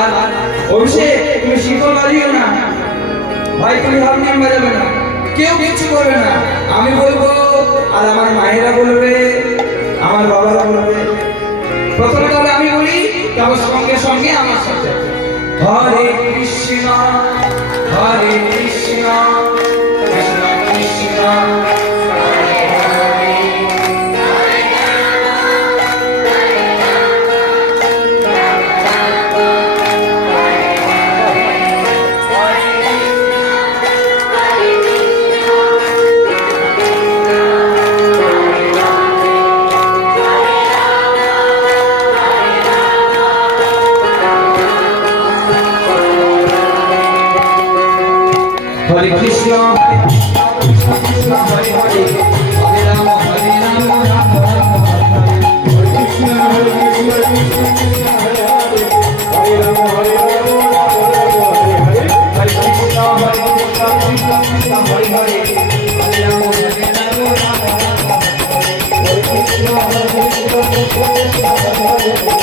আর অভিষেক তুমি শিকল বাজিও না ভাই, তুমি হারমোনিয়াম বাজাবে না, কেউ কিছু করবে না, আমি বলবো আর আমার মায়েরা বলবে, আমার বাবারা বলবে। প্রথমে তাহলে আমি বলি, তারপর সঙ্গে সঙ্গে আমার সাথে হরে কৃষ্ণ হরে Krishna Krishna Krishna Hare Krishna, Krishna Krishna, Hare Hare, Hare Rama, Rama Rama, Hare Krishna, Krishna Krishna, Hare Hare, Hare Rama, Hare Krishna, Krishna Krishna, Hare Hare, Hare Rama, Hare Krishna, Krishna Krishna, Hare Hare.